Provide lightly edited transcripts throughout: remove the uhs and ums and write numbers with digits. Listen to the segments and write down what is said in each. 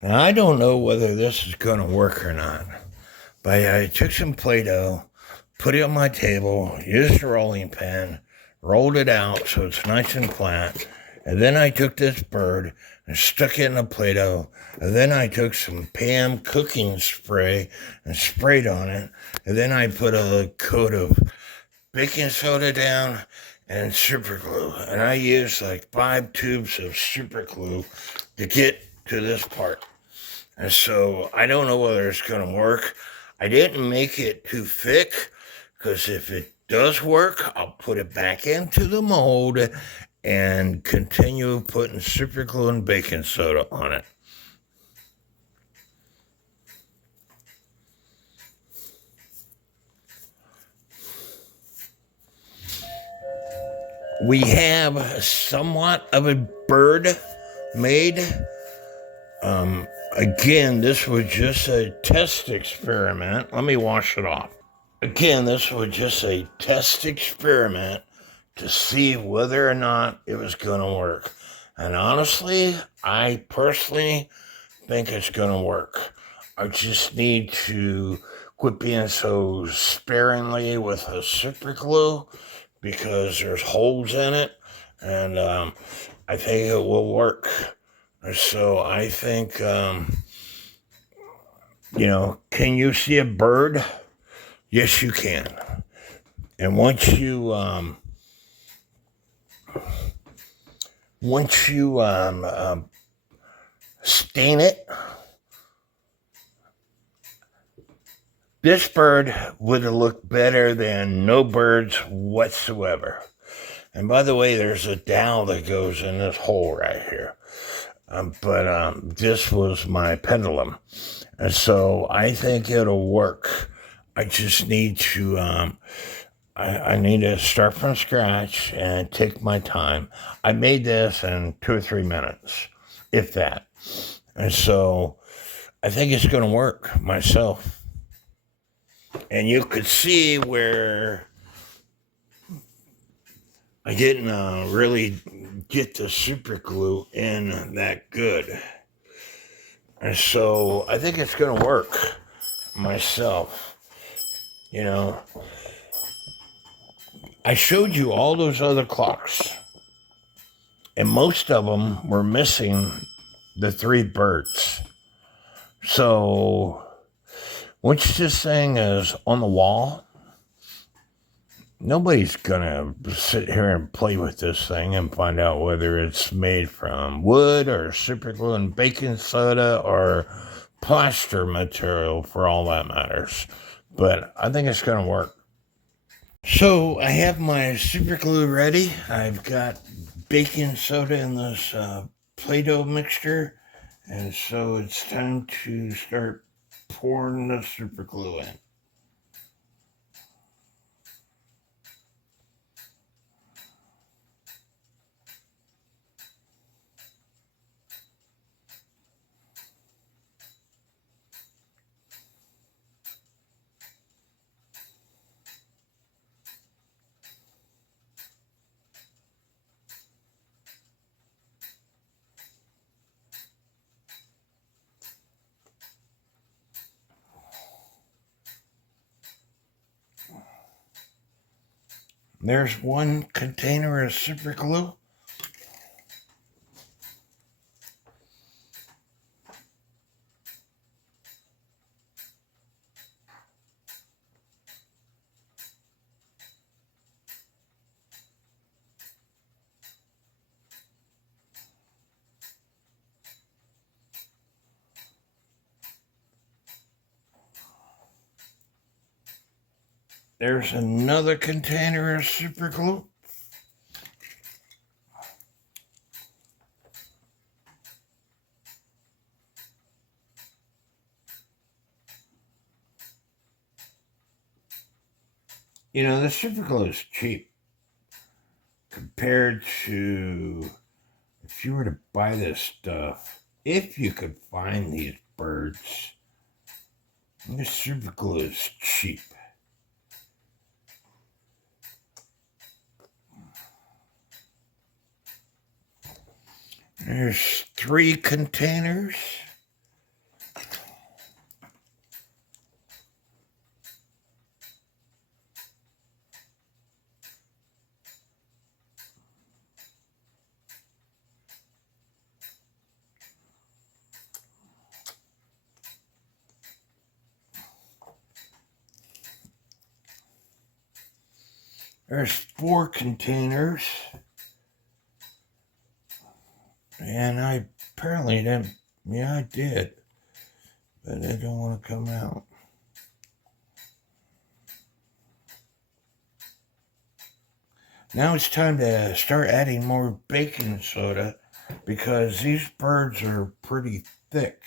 Now, I don't know whether this is going to work or not, but I took some Play Doh, put it on my table, used a rolling pin, rolled it out so it's nice and flat, and then I took this bird and stuck it in the Play Doh, and then I took some Pam cooking spray and sprayed on it, and then I put a coat of baking soda down and super glue, and I used like 5 tubes of super glue to get to this part. And so I don't know whether it's going to work. I didn't make it too thick because if it does work, I'll put it back into the mold and continue putting super glue and baking soda on it. We have somewhat of a bird made. Again, this was just a test experiment. Let me wash it off. Again, this was just a test experiment to see whether or not it was going to work. And honestly, I personally think it's going to work. I just need to quit being so sparingly with a super glue because there's holes in it, and I think it will work. So I think, can you see a bird? Yes, you can. And once you stain it, this bird would have looked better than no birds whatsoever. And by the way, there's a dowel that goes in this hole right here. But this was my pendulum. And so I think it'll work. I just need to, I need to start from scratch and take my time. I made this in 2 or 3 minutes, if that. And so I think it's going to work myself. And you could see where I didn't really get the super glue in that good. And so I think it's going to work myself. You know, I showed you all those other clocks, and most of them were missing the 3 birds. So once this thing is on the wall, nobody's gonna sit here and play with this thing and find out whether it's made from wood or super glue and baking soda or plaster material, for all that matters. But I think it's gonna work. So I have my super glue ready. I've got baking soda in this Play-Doh mixture, and so it's time to start pouring the super glue in. There's one container of super glue. There's another container of super glue. You know, the super glue is cheap compared to if you were to buy this stuff, if you could find these birds, the super glue is cheap. There's 3 containers. There's 4 containers. And I apparently didn't, yeah, I did. But they don't want to come out. Now it's time to start adding more baking soda because these birds are pretty thick.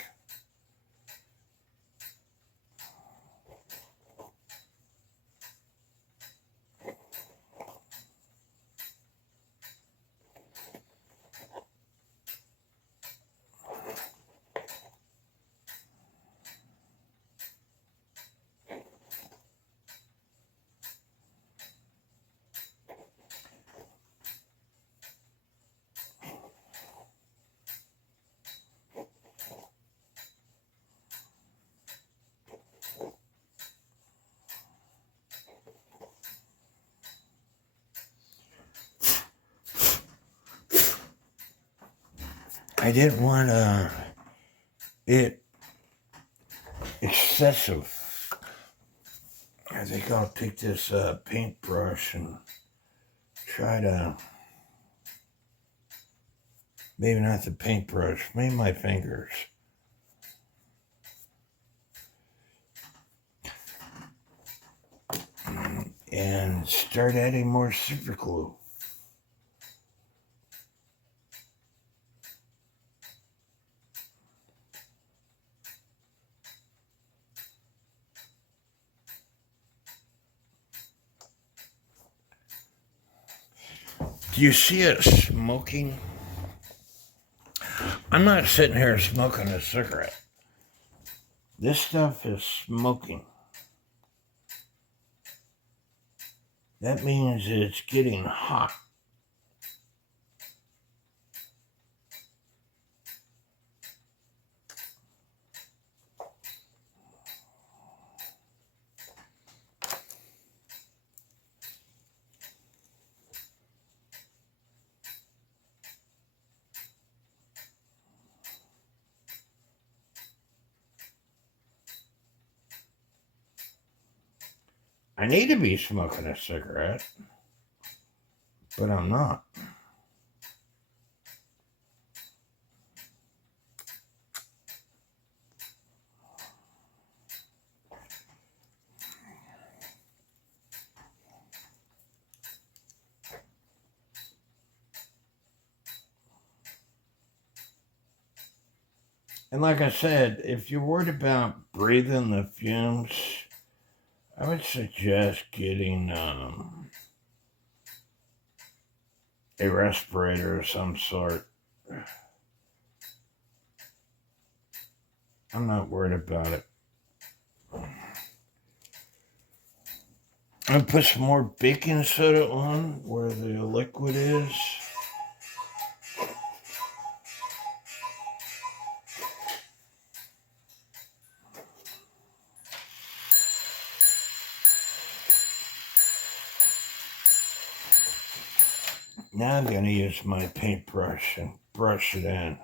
I didn't want it excessive. I think I'll take this paintbrush and try to, maybe not the paintbrush, maybe my fingers. And start adding more superglue. Do you see it smoking? I'm not sitting here smoking a cigarette. This stuff is smoking. That means it's getting hot. I need to be smoking a cigarette, but I'm not. And like I said, if you're worried about breathing the fumes, I would suggest getting a respirator of some sort. I'm not worried about it. I'm going to put some more baking soda on where the liquid is. Now I'm going to use my paintbrush and brush it in.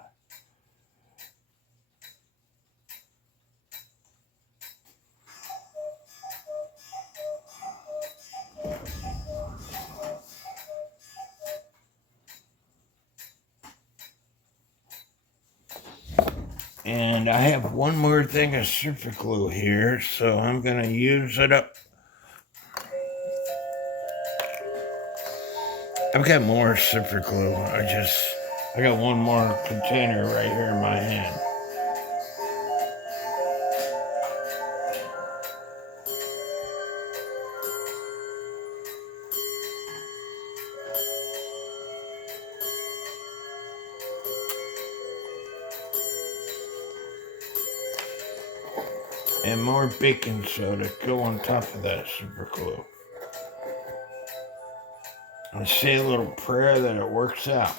And I have one more thing of super glue here, so I'm going to use it up. I've got more super glue. I got one more container right here in my hand. And more baking soda go on top of that super glue. And say a little prayer that it works out.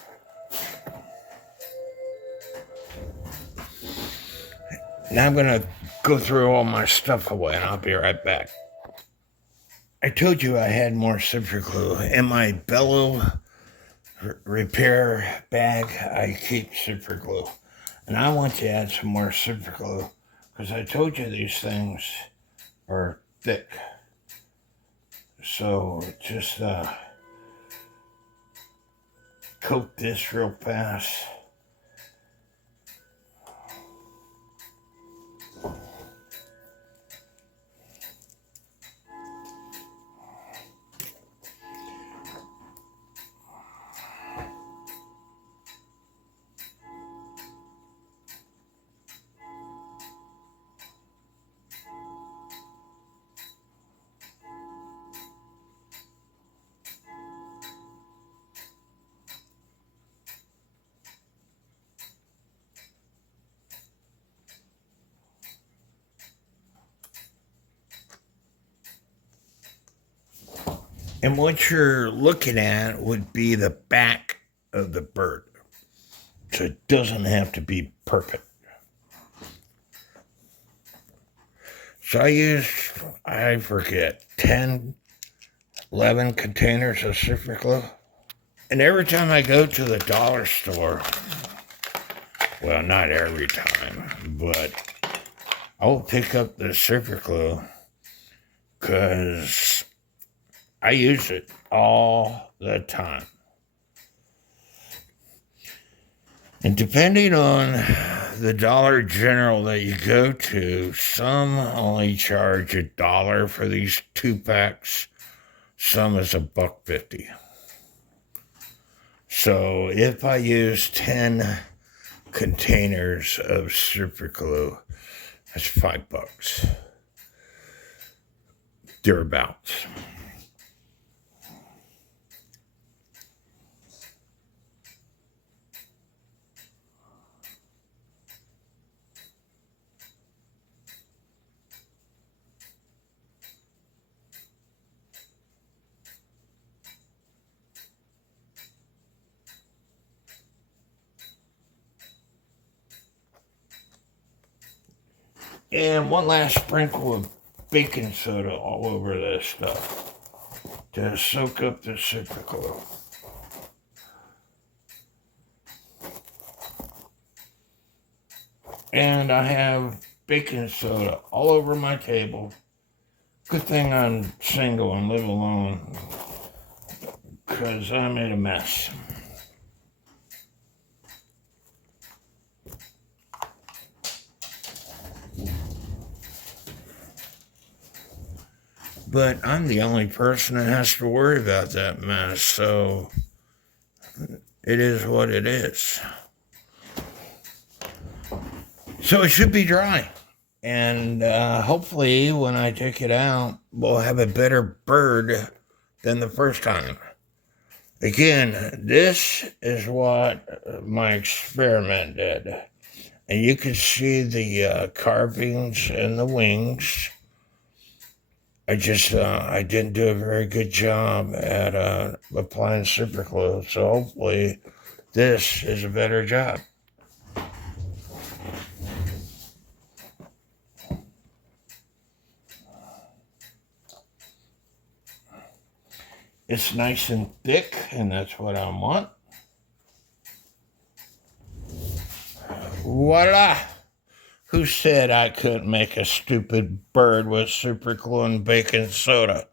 Now I'm going to go through all my stuff away and I'll be right back. I told you I had more super glue. In my bellow repair bag, I keep super glue. And I want to add some more super glue because I told you these things are thick. So just coat this real fast. And what you're looking at would be the back of the bird. So it doesn't have to be perfect. So I forget, 10, 11 containers of super glue. And every time I go to the dollar store, well, not every time, but I'll pick up the super glue because I use it all the time. And depending on the Dollar General that you go to, some only charge $1 for these 2-packs. Some is $1.50. So if I use 10 containers of super glue, that's $5. Thereabouts. And one last sprinkle of baking soda all over this stuff to soak up the super glue. And I have baking soda all over my table. Good thing I'm single and live alone, because I made a mess. But I'm the only person that has to worry about that mess, so it is what it is. So it should be dry. And hopefully when I take it out, we'll have a better bird than the first time. Again, this is what my experiment did. And you can see the carvings and the wings. I didn't do a very good job at applying super glue. So hopefully this is a better job. It's nice and thick, and that's what I want. Voila! Who said I couldn't make a stupid bird with super glue and baking soda?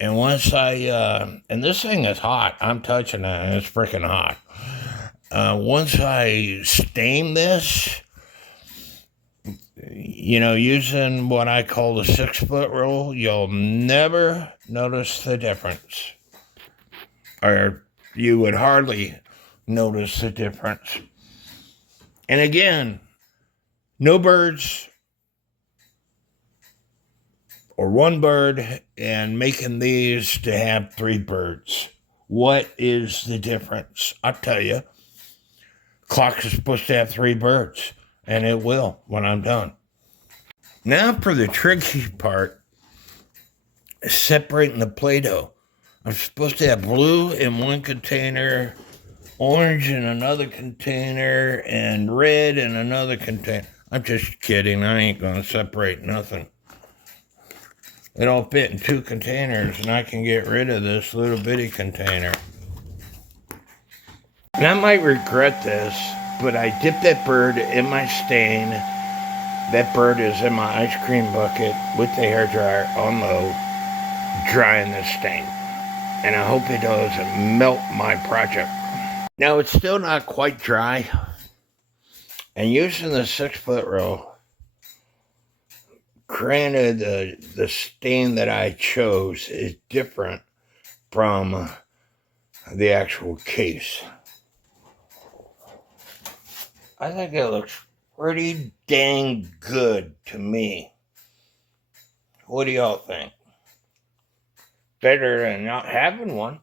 And once and this thing is hot. I'm touching it, and it's freaking hot. Once I stain this, using what I call the 6-foot rule, you'll never notice the difference. Or you would hardly notice the difference. And again, no birds or one bird, and making these to have 3 birds. What is the difference? I'll tell you. Clock is supposed to have 3 birds, and it will when I'm done. Now for the tricky part, separating the Play-Doh. I'm supposed to have blue in one container, orange in another container, and red in another container. I'm just kidding. I ain't going to separate nothing. It all fit in 2 containers, and I can get rid of this little bitty container. And I might regret this, but I dipped that bird in my stain. That bird is in my ice cream bucket with the hairdryer on low. drying this stain. And I hope it doesn't melt my project. Now it's still not quite dry. And using the 6-foot roll, granted the stain that I chose is different from the actual case. I think it looks pretty dang good to me. What do y'all think? Better than not having one.